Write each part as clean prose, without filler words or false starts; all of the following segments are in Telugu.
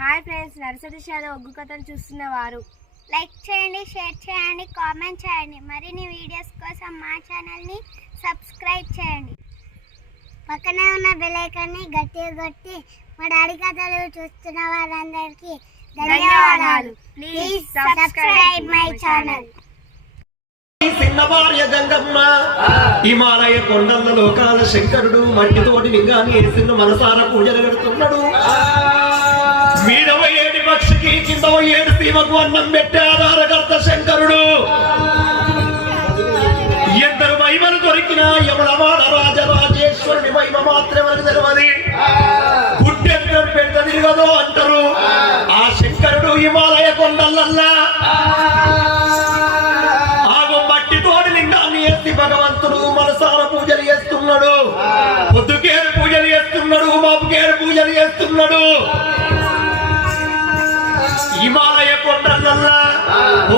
హాయ్ ఫ్రెండ్స్, నర్సరీ షాలో ఒగ్గు కథలు చూస్తున్నవారు లైక్ చేయండి, షేర్ చేయండి, కామెంట్ చేయండి. మరిన్ని వీడియోస్ కోసం మా ఛానల్ని సబ్స్క్రైబ్ చేయండి. పక్కనే ఉన్న బెల్ ఐకాన్ని గట్టిగా కొట్టి మా డాడీ కథలు చూస్తున్న వారందరికీ ధన్యవాదాలు. Please subscribe my channel. చిన్న భార్య గంగమ్మ హిమాలయ కొండల లోకాల శంకరుడు మట్టితోటి లింగాన్ని వేసిన మనసార పూజలు పెడుతున్నాడు. మీదవ ఏడి పక్షికి కిందవ ఏడు సీమకు అన్నం పెట్టే ఆధారకర్త శంకరుడు. ఇద్దరు మహిమలు దొరికిన యమునవాడ రాజరాజేశ్వరుని మహిమ మాత్రమే తెలియదు. పుట్టెంత పెద్ద తిరగదో అంటారు. ఆ శంకరుడు హిమాలయ కొండలల్లా భగవంతుడు మనసార పూజలు చేస్తున్నాడు. పొద్దుకేరు పూజలు చేస్తున్నాడు, మాపుకేరు పూజలు చేస్తున్నాడు. హిమాలయ కొండలల్లా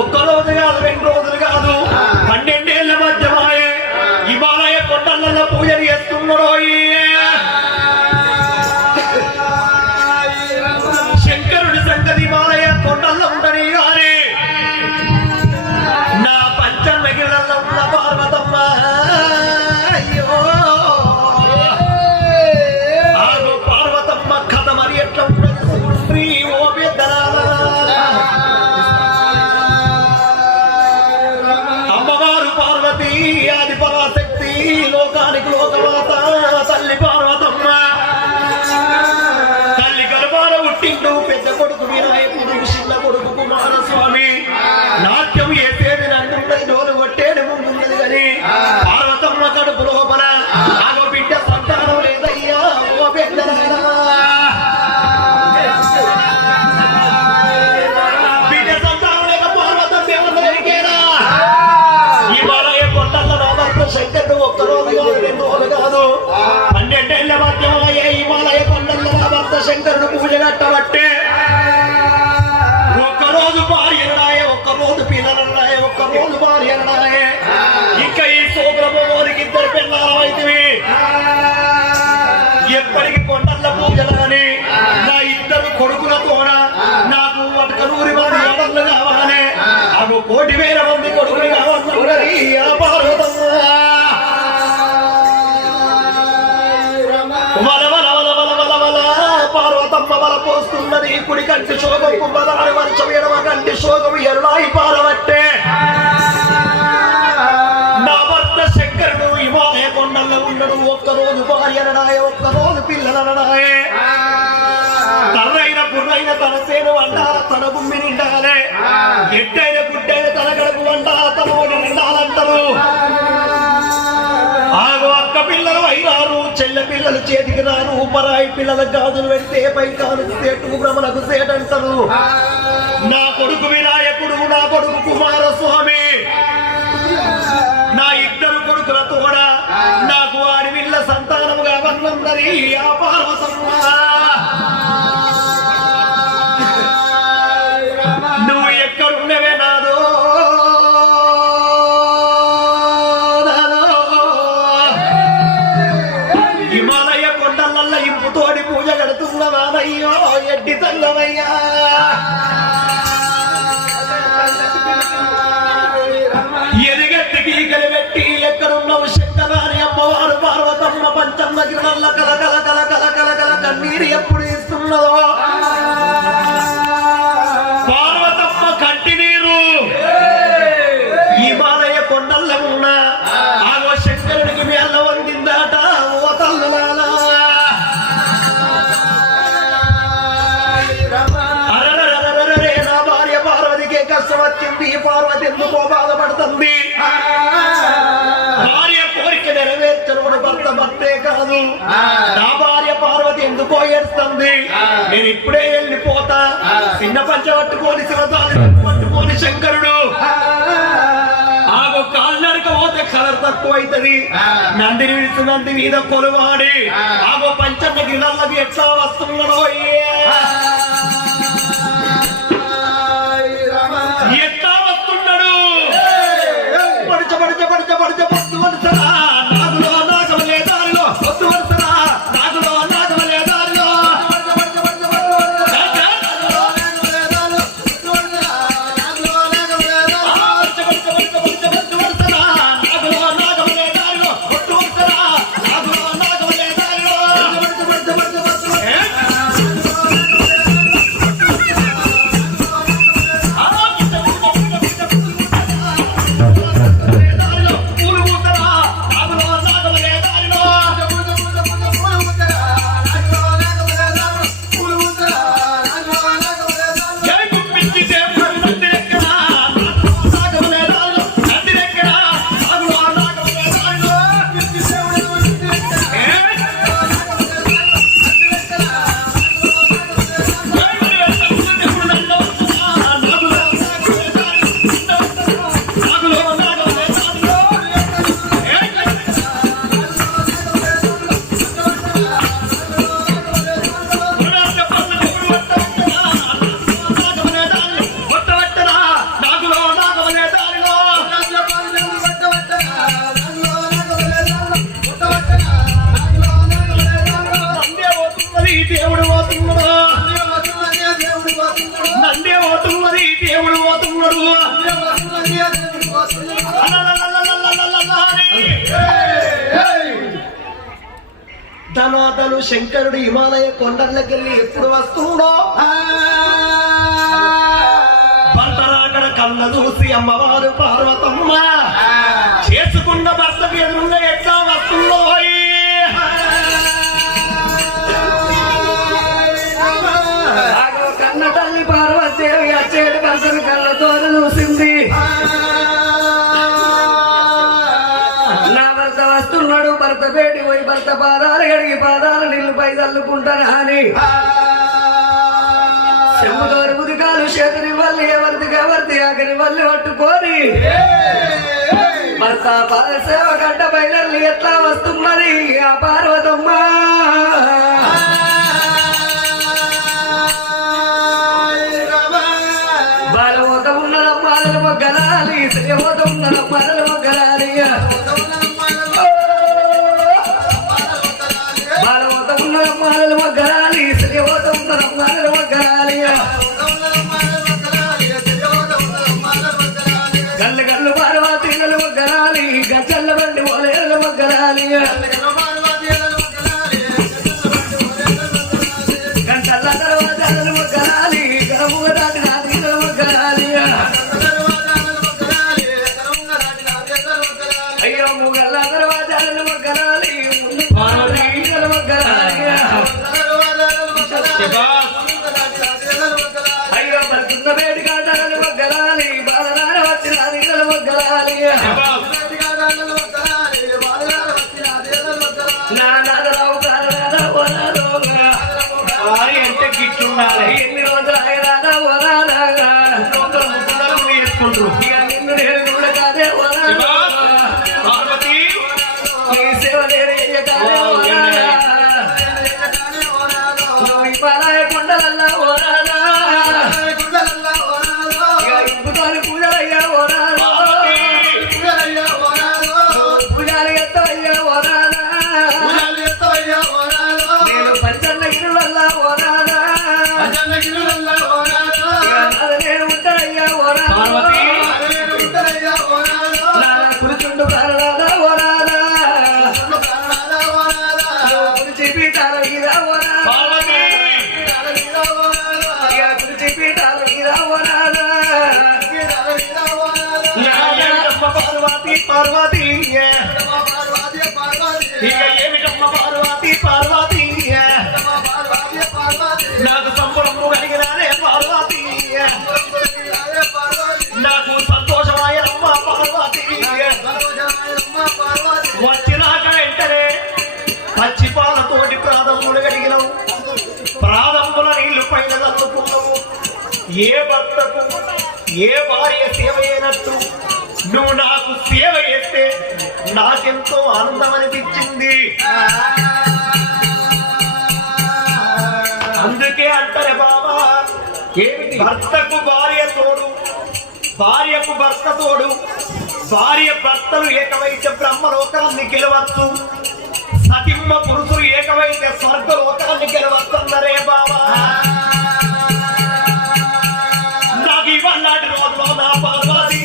ఒక్క రోజు కాదు, 2 రోజులు కాదు, 12 ఏళ్ల మధ్యమాయే హిమాలయ కొండలల్లా పూజలు చేస్తున్నాడు. శంకరుడి సంగతి హిమాలయ కొండల్లో ఉండని గాని నా పంచమగిళ్ళల్లో ఉన్న పార్వతమ్మ అయ్యో ఆగో పార్వతమ్మ కథ మరి ఎట్లా ఉండదు. ఓ అమ్మవారు పార్వతి ఆది పరాశక్తి లోకానికి లోకమాత తల్లి పార్వతమ్మ. తల్లి గర్భాన పుట్టిండు పెద్ద కొడుకు వినాయకుడు, చిన్న కొడుకు కుమారస్వామి. నాట్యం వేసేది నందుండది, డోలు కొట్టేది ముందుండదు కానీ పార్వతమ్మ కడుపు లోపల ఆగో బిడ్డ సంతానం లేదయ్యా. ఓ బిడ్డ సంతానం లేక పార్వతం దేవుడికేనా. హిమాలయ కొండల రామకృష్ణ శంకరుడు ఒక్క రోజు కాదు, 2 రోజులు కాదు, 12 ఏళ్ల మధ్యమాయే హిమాలయ కొండల రామకృష్ణ శంకరుడు పూజ కట్టబట్టే. ఒక్కరోజు భార్యనాయే, ఒక్కరోజు పిల్లలన్నాయే, ఒక్కరోజు భార్యనాయే. ఇంకా ఈ సోగ్రమోనికి 2 పిల్లలమైతే ఎప్పటికి కొండల పూజలని నా 2 కొడుకులతోన నాకు వటకనూరి మంది ఆడళ్ళు కావాలి. అవి 1,000,000 మంది కొడుకులు కావాలి. పార్వతమ్మ వల పోస్తున్నది. కుడి కంటి శోకం 16 వర్షం, ఎడమ కంటి శోకం ఎరులాయి పారబట్టే. నా భర్త శంకరుడు హిమాలయ కొండల్లో ఉండడు. ఒక్కరోజు భార్యనడాయే, ఒక్కరోజు పిల్లలనడాయే. తనైన పుర్రైన తన సేను వండాల, తన గుమ్మి నిండాలే. ఎట్టైన గుడ్డైన తన గడుపు వండాల, తన ఒడి నిండాలంటారు. ఆగో అక్క పిల్లలు అయినారు, చెల్లె పిల్లలు చేతికి రారు. పరాయి పిల్లల గాజులు పెడితే పై కాను సేటు, భ్రమలకు సేటంటారు. నా కొడుకు వినాయకుడు, నా కొడుకు కుమారస్వామి. నా 2 కొడుకుల తోడ నాకు ఆడపిల్ల సంతానముగా వన్నది ఆ పార్వతమ్మ. నువ్వు ఎక్కడున్నవే నాదో హిమాలయ కొండలల్ల ఇంపుతోడి పూజ కడుతున్నవానయ్యో ఎడ్డి తల్లవయ్యా. ఎదిగెత్తికి కలిపెట్టి ఎక్కడున్నావు శంకరాని అమ్మవారు పార్వతమ్మ పంచమగిరినల్ల కల కల కల కల కల కల కన్నీరు ఎప్పుడు ఇస్తున్నదో. పార్వతమ్మ కంటి నీరు హిమాలయ కొండల్లో ఉన్న ఆగో శంకరుడికి మేళ్ళ వండిందాట. ఓ తల్లులాలా అరరే నా భార్య పార్వతికే కష్టం వచ్చింది. పార్వతి ఎందుకో బాధపడుతుంది. భార్య కోరిక నెరవేర్చడం భర్త భర్తే కాదు. నా భార్య పార్వతి ఎందుకో ఏడుస్తుంది. నేను ఇప్పుడే వెళ్ళిపోతా. చిన్న పంచ పట్టుకొని శివతాన్ని పట్టుకొని శంకరుడు ఆగో కాళ్ళనక పోతే కలర్ తక్కువ అవుతుంది. నందిని విడిచి నంది మీద కొలువాడి ఆగో పంచన్న గిళ్ళకి ఎట్లా వస్తున్నాడో ఎట్లా వస్తున్నాడు. పడిచ పడిచ పడిచ పడిచ పొద్దు వరుసరా నాగులో నాగవలే దారిలో, పొద్దు వరుసరా నాగులో నాగవలే దారిలో. ధనాదను శంకరుడు హిమాలయ కొండలకెళ్ళి ఎప్పుడు వస్తుండో భర్తరాకడ కళ్ళ చూసి అమ్మవారు పార్వతమ్మ చేసుకున్న భర్తకు ఎదురుగా ఎట్లా వస్తుందో కన్న తల్లి పార్వతీదేవి అచ్చేటి భర్తను కళ్ళతో చూసింది. నా భర్త వస్తున్నాడు, భర్త పేటి పోయి భర్త పాదాలు కడిగి పాదాలు నీళ్లుపై చల్లుకుంటాను అని చెమ్ముతోని ఉదికాలు చేతుని వల్లి ఎవరిది ఆకలి వల్లి పట్టుకొని భర్త పాదసేవ గడ్డ బయలు ఎట్లా వస్తున్నది ఆ పార్వతమ్మ. బాలవోత ఉన్నదమ్మ మొగ్గలాలి, శ్రీవోత ఉన్నదమ్మ మొగ్గలాలి, బాలవోత ఉన్నదమ్మ మొగ్గలాలి, శ్రీవోత ఉన్నదమ్మ మొగ్గలాలి, గల్లు గల్లు పార్వతీలు మొగ్గలాలి, గచ్చల్ల బండి ఓలేలు మొగ్గలాలి, గంటల దర్వాజాలు మొగ్గలాలి, గరముగ దాటి రాజీలు మొగ్గలాలి, అయ్యో ముగల్ల దర్వాజాలు మొగ్గలాలి, పార్వతీలు మొగ్గలాలి, అయ్యో బతున్న వేడి కాటాలు మొగ్గలాలి, బాలనార వచ్చిన నీళ్ళు మొగ్గలాలి, నాన్నరావు కారణాలు ఓనాలోగా అంటే గిట్లుండాలి ఎన్ని రోజులు ఆయరాదా ఓనాలాగా చేసుకుంటారు ఇక నిన్ను నేను చూడగానే ఓనాలా పార్వతి నీ సేవ నేను చెయ్యగానే ఓనాలా నువ్వు హిమాలయ కొండలల్లా ఓనాలా ఇక ఇంపుతోని పూజలయ్యా ఓనాలా పూజలు ఎత్తవయ్యా ఓనాలా నేను పంచన్న గిరులల్లా ఓనాలా నేను ఉంటానయ్యా ఓనాలా నాలా కూర్చుండు ప్రాణాలా ఓనాలా కుర్చీ పీఠాల మీద ఓనాలా పార్వతి ఇక కుర్చీ పీఠాల మీద ఓనాలా ఏమిటమ్మ పార్వతి పార్వతి ఇక ఏమిటమ్మ పార్వతి పార్వతి నాకు సంబరము కలిగినానే పార్వతి నాకు సంతోషమాయనమ్మ పార్వతి వచ్చినాక వెంటనే పచ్చి పాలతోటి ప్రారంభములు కడిగినవు ప్రారంభముల నీళ్లు పైన చల్లుకున్నావు ఏ భర్తకు ఏ భార్య సేవ అయినట్టు నువ్వు నాకు సేవ చేస్తే నాకెంతో ఆనందం అనిపించింది. అందుకే అంటారే బాబా ఏమిటి భర్తకు భార్య తోడు, భార్యకు భర్త తోడు, భార్య భర్తలు ఏకమైతే బ్రహ్మలోకాన్ని గెలవచ్చు, సతిమ్మ పురుషులు ఏకమైతే స్వర్గలోకాన్ని గెలవచ్చు అన్నరే బాబా. నాకు ఇవన్నాటి రోజులో నా పార్వతి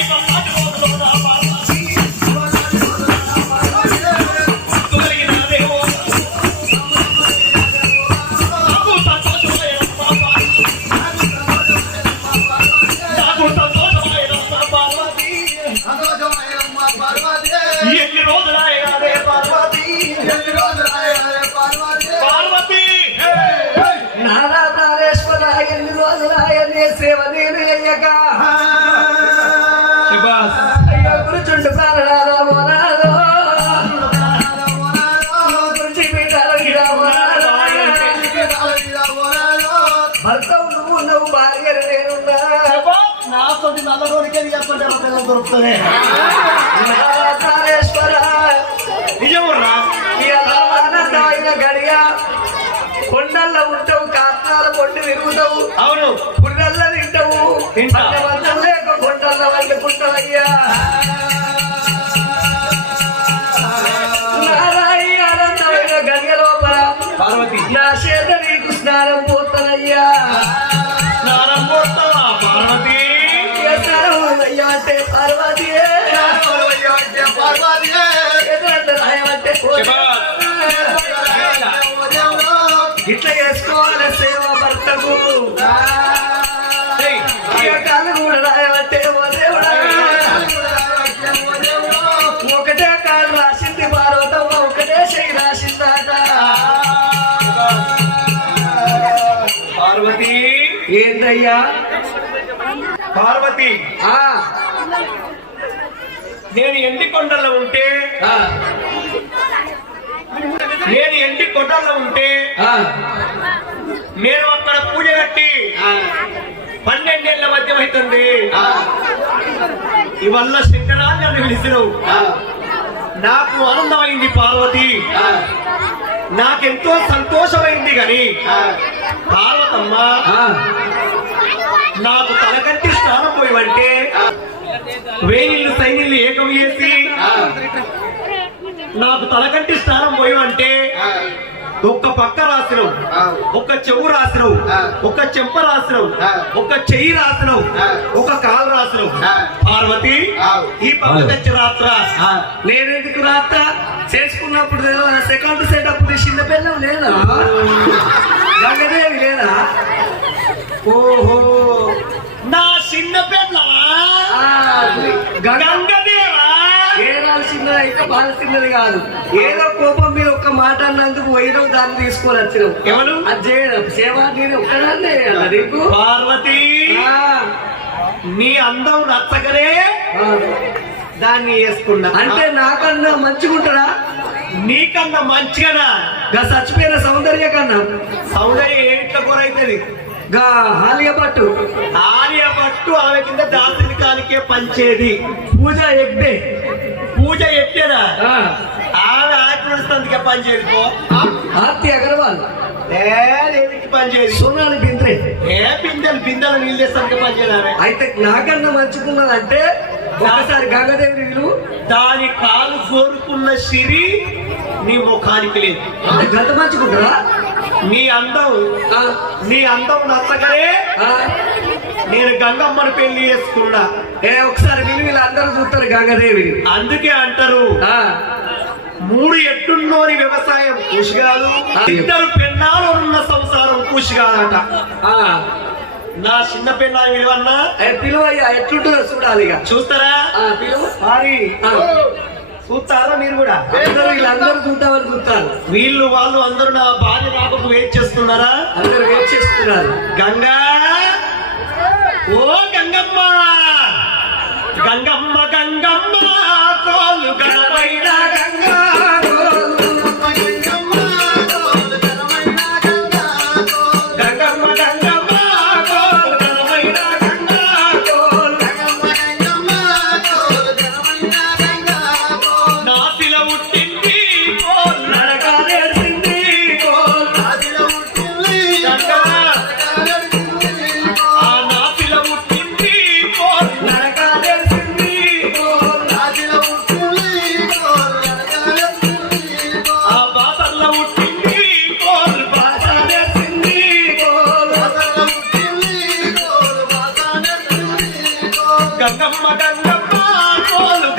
ఇవన్నాటి రోజులో నా పార్వతి కలిగినదే ఓ నాకు సంతోషమైన నాకు సంతోషమైన పార్వతి ఎన్ని రోజులాయగానే పార్వతి పార్వతి నానా ప్రాణేశ్వర ఎన్ని రోజులాయనే సేవ నేను అయ్యక అయ్యో కూర్చుండు ప్రాణాల ఓనాలో కుర్చీ పీఠాల గిడ ఓనాలో భర్త నువ్వు భార్యను నేనున్నా నాతోటి నల్లరోడికే చెప్పండి పిల్లలు దొరుకుతుంది నానా ప్రాణేశ్వర నిజమురా ఆనందమైన గడియ కొండల్లో ఉంటావు, కారణాల పొండి తిరుగుతావు, అవును గుర్రల్లో తింటావు, తింటా. వర్షం లేక కొండల్లో వండుకుంటావయ్యా. నారాయి ఆనందమైన గడియ లోపల పార్వతి నా చేత నీకు స్నానం పోతానయ్యా. స్నానం పోతావా పార్వతి స్నానం అయ్యా అంటే పార్వతి పార్వతి ఎదురంటే ఇట్లా చేసుకోవాలి సేవ భర్తకు కాలు కూడా రాయబట్టే ఓ దేవుడా ఒకటే కాలు రాసింది పార్వతమ్మ ఒకటే చెయ్యి రాసిందాట పార్వతి ఏంటయ్యా పార్వతి ఆ నేను ఎండి కొండల్లో ఉంటే ఆ నేను ఎండి కొండల్లో ఉంటే ఆ నేను అక్కడ పూజ కట్టి 12 ఏళ్ల మధ్య అవుతుంది ఇవల్ల శంకరాన్ని అని పిలిచినవు నాకు ఆనందమైంది పార్వతి నాకెంతో సంతోషమైంది గాని పార్వతమ్మ నాకు తలకంటి స్నానం పోయివంటే వేయిళ్ళు సైనిళ్ళు ఏకం చేసి నాకు తలకంటి స్నానం పోయివంటే ఒక్క పక్క రాసినవు ఒక చెవు రాసినవు ఒక చెంప రాసినవు ఒక చెయ్యి రాసినవు ఒక కాలు రాసినవు పార్వతి ఈ పక్క తెచ్చి రాత్ర నేనెందుకు రాత్త చేసుకున్నప్పుడు సెకండ్ సెట్ అప్పుడు చిన్న పిల్లలు లేదా గంగదేవి లేదా ఓహో నా చిన్న పిల్ల గంగదేవా ఏనాడు చిన్నది అయితే బాధ చిన్నది కాదు ఏదో కోపం మీద ఒక్క మాట అన్నందుకు పోయినావు దాన్ని తీసుకొని వచ్చినావు ఎవరు అది చేయడం సేవ నేను ఒక్కదాన్నే నీకు పార్వతి నీ అందం నచ్చకనే దాన్ని వేసుకున్నా అంటే నాకన్నా మంచిగుంటాడా నీకన్నా మంచిగా గా చచ్చిపోయిన సౌందర్య కన్నా సౌందర్యం ఏంట్లో కూరైతుంది గా హాలియా పట్టు ఆమె కింద దాసిని కానికే పంచేది పూజ ఎగ్డే పూజ ఎట్టేనా ఆమె ఆత్మస్థందుకే పనిచేది పో ఆర్తి అగర్వాల్ లేదికి పనిచేది సోనాలి బింద్రే బిందెలు నీళ్ళు తెస్తానికి పనిచేది ఆమె అయితే నాకన్నా మంచుకున్నదంటే ఒకసారి గంగదేవి దాని కాలు కోరుకున్న సిరి నీ ముఖానికి లేదు అంటే గంట మంచుకుంటారా నీ అందం నచ్చకనే నేను గంగమ్మని పెళ్లి చేసుకున్నా ఒకసారి వీళ్ళు అందరూ చూస్తారు గంగాదేవి అందుకే అంటారు 3 ఎట్టున్నోని వ్యవసాయం కృషి కాదు 2 పెన్నాలు ఉన్న సంసారం కృషి కాదట నా చిన్న పెన్నా విలువన్నా పిలువయ్యా ఎట్లుంటుందో చూడాలి ఇక చూస్తారా పిలువ చూస్తారా మీరు కూడా వీళ్ళందరూ చూద్దామని చూస్తారు వాళ్ళు అందరూ నా భార్య రాకపోతే వెయిట్ చేస్తున్నారా అందరూ వెయిట్ చేస్తున్నారు గంగా ఓ గంగమ్మ గంగమ్మ గంగమ్మ కోలు గడవైన గంగా గంగమ్మ గంగమ్మ కోలు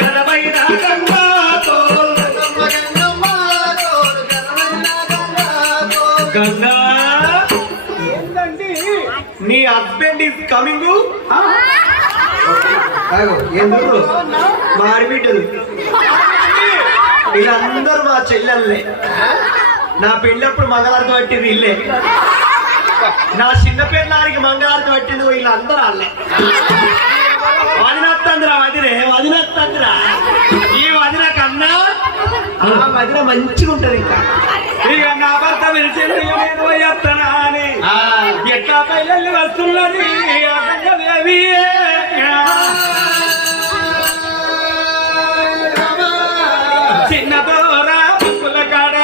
గడవైన గంగా గంగా నీ హస్బెండ్ ఈస్ కమింగ్ ఎందుకు మారిబిడ్డలు వీళ్ళందరూ మా చెల్లెల్లే నా పెళ్ళప్పుడు మంగళారతి పట్టింది ఇల్లే నా చిన్న పిల్లానికి మంగళారతి పట్టింది వీళ్ళందరూ వాళ్ళే వదినత్తందిరా వదినత్తందిరా ఈ వదిన కన్నా ఆ వదిన మంచిగా ఉంటది ఇంకా ఇక నా భర్త పిలిచింది నేను పోయేస్తానా అని ఎట్లా పైలల్లి వస్తున్నది చిన్న దోరా పుల్ల కాడ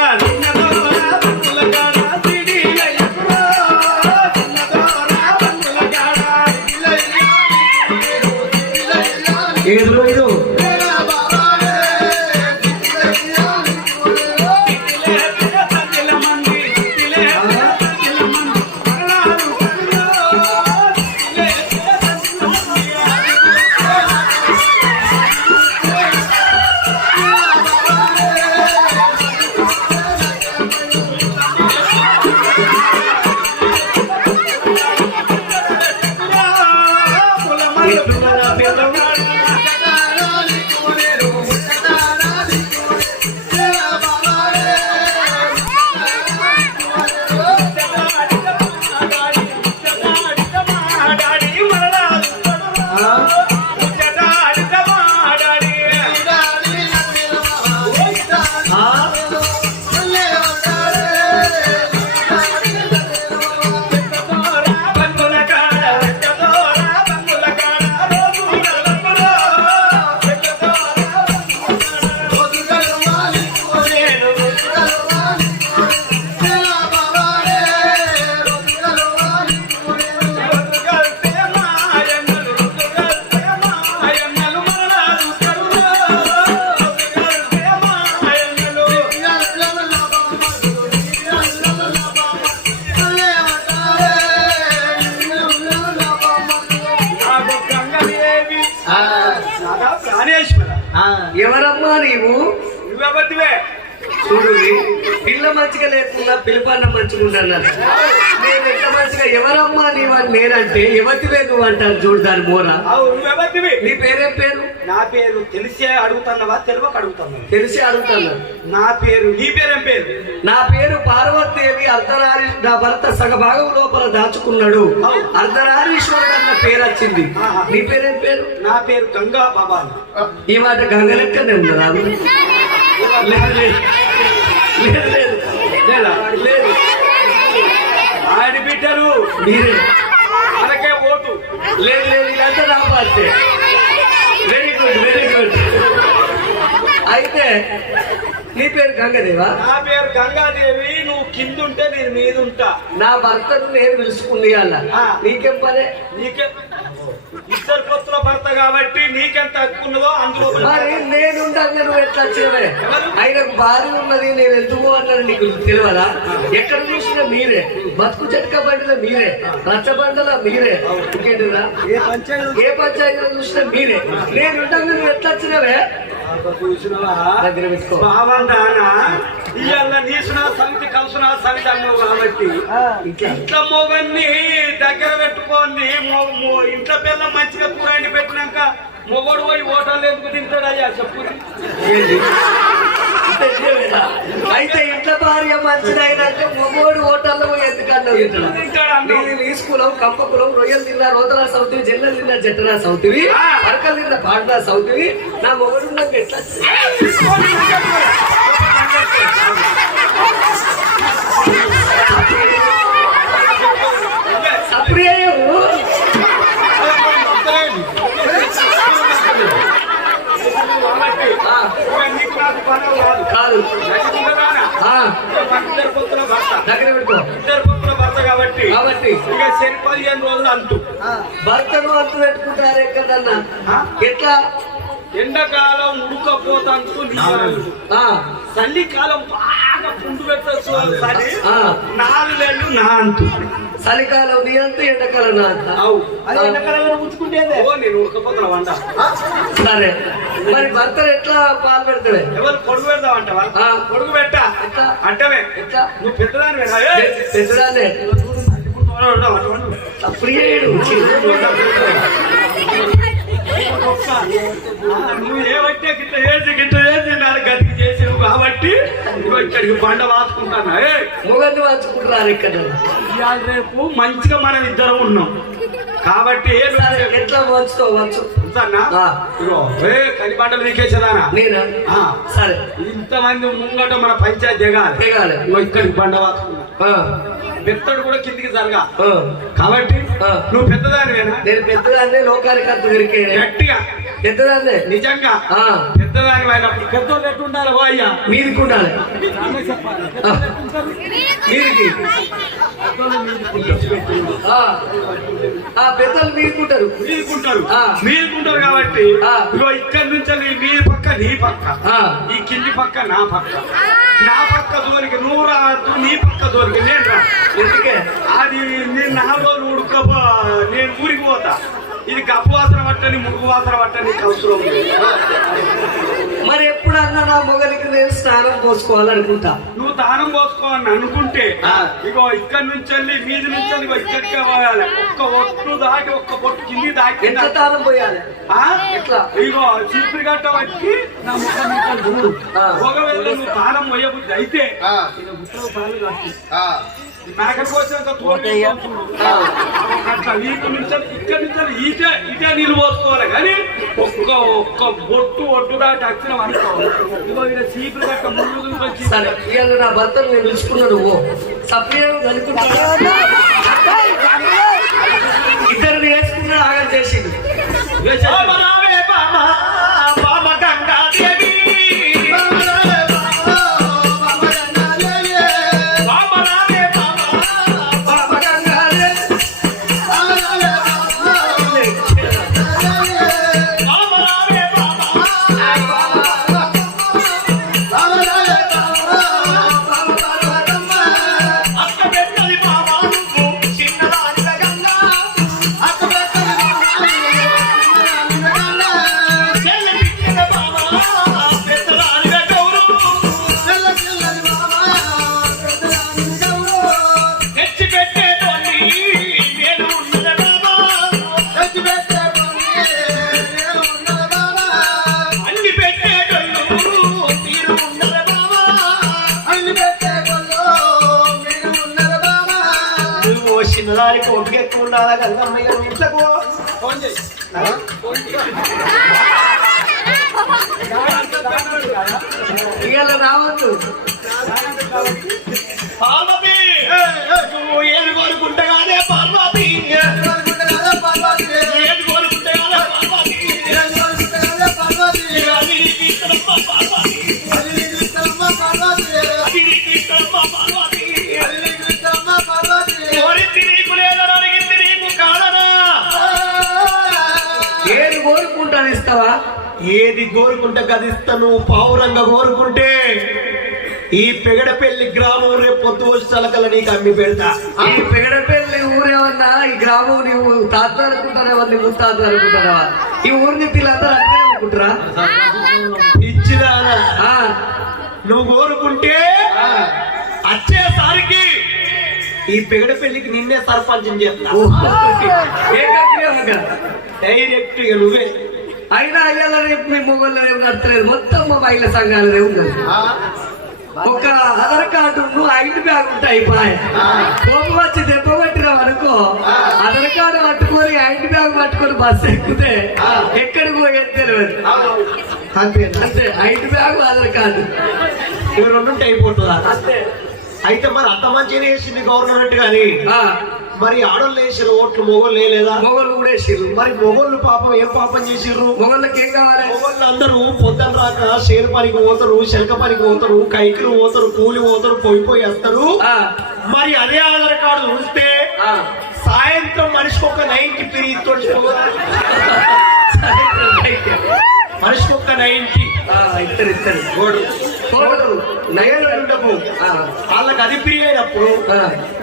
ఏదో ఇది ప్రాణేశ్వర. ఎవరమ్మా నీవు? నువ్వెవరివే? చూడు, పిల్ల మంచిగా లేకుండా పిల్లపన్న మంచిగా ఉండన్నారు. నేను ఎంత మంచిగా ఎవరమ్మా నీవని నేనంటే ఎవతివే నువ్వు అంటారు. చూడు దాని మోర. నువ్వెవరివి? నీ పేరేం పేరు? నా పేరు తెలిసే అడుగుతున్నావా తెలియక అడుగుతున్నావా? తెలిసి అడుగుతాను. నా పేరు. నీ పేరేం పేరు? నా పేరు పార్వతీదేవి. అర్ధనారి నా భర్త సగభాగం లోపల దాచుకున్నాడు. అర్ధనారీశ్వరుడు అన్న పేరు వచ్చింది. నీ పేరేం పేరు? నా పేరు గంగా బాబా. ఈ మాట గంగ లెక్కనే ఉన్నదా? లేదు. ఆడిబిడ్డరు మీరే. మనకే ఓటు. లేదు ఇదంతా నా పార్టీ. Very good. అయితే నీ పేరు గంగదేవా? నా పేరు గంగాదేవి. నువ్వు కింద ఉంటే నేను మీద ఉంటా. నా భర్తను నేను పిలుచుకుంది అలా. నీకేం పనే? నీకే ఇద్దరు కొత్తల భర్త కాబట్టి నీకెంత హక్కు ఉన్నదో అందులో. మరి నేనుండగా నువ్వు ఎట్లా వచ్చేవే? ఆయనకు భార్య ఉన్నది, నేను ఎందుకు అన్నది నీకు తెలియదా? ఎక్కడ చూసినా మీరే. బతుకు చెట్క బండిలో మీరే, రచ్చ బండలో మీరే. ఇంకేంటిరా? ఏ పంచాయతీలో చూసినా మీరే. నేనుండగా నువ్వు ఎట్లా వచ్చినవే? దగ్గర పెట్టుకో. ఇవాళ నీసునా సమితి కలుసునా సమితి అన్నావు కాబట్టి ఇంట్లో మొగన్ని దగ్గర పెట్టుకోండి. ఇంట్లో పిల్ల మంచిగా కూరండి పెట్టినాక మొగోడు పోయి ఓటాలు ఎందుకు తింటాడయ్యా చెప్పు. అయితే ఇంట్లో భార్య మంచిదైనాక మొగోడు ఓటాల్లో పోయి ఎందుకన్నావు? నేను నీ స్కూలం కంపకులం రొయ్యలు తిన్నా రోతలా సౌతివి, జల్లలు తిన్నా జట్టనా సౌతివి, పరకలు తిన్నా పాటనా సౌతివి. నా మొగడు నాకు ఎట్లా సప్రియవు కాదు. దగ్గర పెట్టుకో. ఇద్దరు కొత్తల భర్త కాబట్టి ఇక సరి 15 రోజులు అంటూ భర్తను అంటూ పెట్టుకుంటారు ఎక్కడన్నా. ఎట్లా? ఎండాకాలం ఉడకపోతంటూ చలికాలం బాగా పుండు పెట్టచ్చు. 4 నెలలు నా అంటూ. చలికాలం నీ అంటూ, ఎండాకాలం నా అంత. ఉంచుకుంటే నేను ఉడకపోతున్నా వంట. సరే, మరి భర్తను ఎట్లా పాలు పెడతావే? ఎవరు పొడుగు పెడతావంటావా? పొడుగు పెట్టా అంటవే. ఎట్లా? నువ్వు పెద్దదాని పెద్దదాన్నే. ప్రియుడు నువ్వు ఏమంటే గిట్ట చేసి నాకు గతికి చేసినావు కాబట్టి ఇక్కడికి బండ వాచుకుంటాను. మొగన్ని వాచుకుంటున్నారు ఇక్కడ. ఇవాళ రేపు మంచిగా మనం ఇద్దరం ఉన్నాం కాబట్టి ఎట్లా వంచుకోవచ్చు కలి బండలు నీకేసేదానా? నేనా? సరే, ఇంతమంది ముంగట మన పంచాయతీ దిగాలి. ఇక్కడికి బండ వాచుకున్నా. పెద్దడు కూడా కిందికి జరగా కాబట్టి నువ్వు పెద్దదానివేనా? నేను పెద్దదాన్నే. లోకానికి అంత దొరికే గట్టిగా పెద్దదాన్నే. నిజంగా పెద్దదాని అయినప్పుడు పెద్దోళ్ళు ఎట్టు ఉండాలి? ఓ అయ్యా మీదికి ఉండాలి. మీదికి పెద్దలు మీదికుంటారు. మీదికుంటారు కాబట్టి ఇగో ఇక్కడి నుంచి మీ పక్క నీ పక్క, ఈ కింది పక్క నా పక్క. నా పక్క దోరికి నువ్వు రావద్దు, నీ పక్క దోరికి నేను రా. ఎందుకే? అది నేను 4 రోజులు ఉడకపో నేను ఊరికి పోతా. ఇది కప్పు వాసన పట్టని ముగ్గు వాసన పట్టని అవసరం. మరి ఎప్పుడన్నా నా మొగలికి నేను స్నానం పోసుకోవాలనుకుంటా. నువ్వు దానం పోసుకోవాలని అనుకుంటే ఇగో ఇక్కడి నుంచి వెళ్ళి మీది నుంచి వెళ్ళి ఇక్కడికే పోయాలి. ఒక్క ఒట్టు దాటి ఒక్క పొట్టు కింది దాటి ఎంత దానం పోయాలి? ఎట్లా? ఇగో చీపురు గట్ట వచ్చి నా ముఖం చూడు. ఒకవేళ నువ్వు దానం పోయబుద్ధి అయితే పాలు కాదు మేకపోతే వీటి నుంచి ఇక్కడి నుంచి ఇటే నీళ్ళు పోసుకోవాలి. కానీ ఒక్క బొట్టు ఒట్టు దాటి వచ్చినాం అనుకో ఇగో ఇలా చీపురు గట్ట ముందు వచ్చి. సరే, ఇవాళ నా భర్తను నేను పిలుచుకున్నాడు. సప్రియం అనుకుంటా ఇద్దరు వేసుకున్నాడు. ఆగం చేసిండు. ఓ చిన్నదానికి ఒడ్డుకు ఎక్కువ ఉండాలా గంగమ్మయ్య ఇంట్లకు ఇవాళ రావద్దు. పార్వతి నువ్వు ఏది కోరుకుంటే కాదే పార్వతి ఏది కోరుకుంటే కాదే పార్వతి ఏది కోరుకుంటాను ఇస్తావా? ఏది కోరుకుంటే గదిస్తాను. పావురంగా కోరుకుంటే ఈ పెగడపల్లి గ్రామం రేపు పొద్దు వచ్చలకల నీకు అమ్మి పెడతా. ఈ పెగడపల్లి ఊరేమన్నా ఈ గ్రామం నీవు తాత అనుకుంటారా నీ ముత్తాత అనుకుంటారా? ఈ ఊరిని పిల్లలందరూ అట్లే అనుకుంటారా? ఇచ్చిరానా నువ్వు కోరుకుంటే వచ్చేసరికి ఈ పెగడపల్లికి నిన్నే సర్పంచం చేస్తా. డైరెక్ట్ నువ్వే. అయినా అయ్యాల రేపు మీ మొగోళ్ళు రేపు నడతలేదు, మొత్తం మా మహిళా సంఘాలు రేపు ఉన్నది. ఒక ఆధార్ కార్డు ఐడి బ్యాగ్ ఉంటాయి. కోపం వచ్చి దెబ్బ పట్టినావు అనుకో, ఆధార్ కార్డు పట్టుకొని ఐడి బ్యాగ్ పట్టుకొని బస్సు ఎక్కితే ఎక్కడికి పోయేది తెలియదు. అంతే అంతే, ఐడి బ్యాగ్ ఆధార్ కార్డు ఇవి రెండు అయిపోతుందా? అంతే. అయితే మరి అంత మంచిగా వేసింది గవర్నమెంట్ గాని మరి ఆడోళ్ళు వేసారు ఓట్లు, మొగోళ్ళు వేయలేదా? మొగోళ్ళు కూడా వేసిర్రు. మరి మొగోళ్ళు పాపం ఏం పాపం చేసిర్రు? మొగోళ్ళకి ఏం కావాలి? మొగోళ్ళు అందరూ పొద్దున రాక షేరు పనికి పోతారు, శెలక పనికి పోతారు, కైకిలు పోతారు, కూలి పోతారు, పోయి వస్తారు. మరి అదే ఆధార్ కార్డు చూస్తే సాయంత్రం మనిషికి ఒక 90 పిరిగి తోడుకోవాలి. మనిషికి ఒక 90 వాళ్ళకి అది పిరి అయినప్పుడు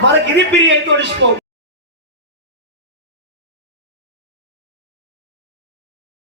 మనకి ఇది పిరి అయితే తోడిసుకో.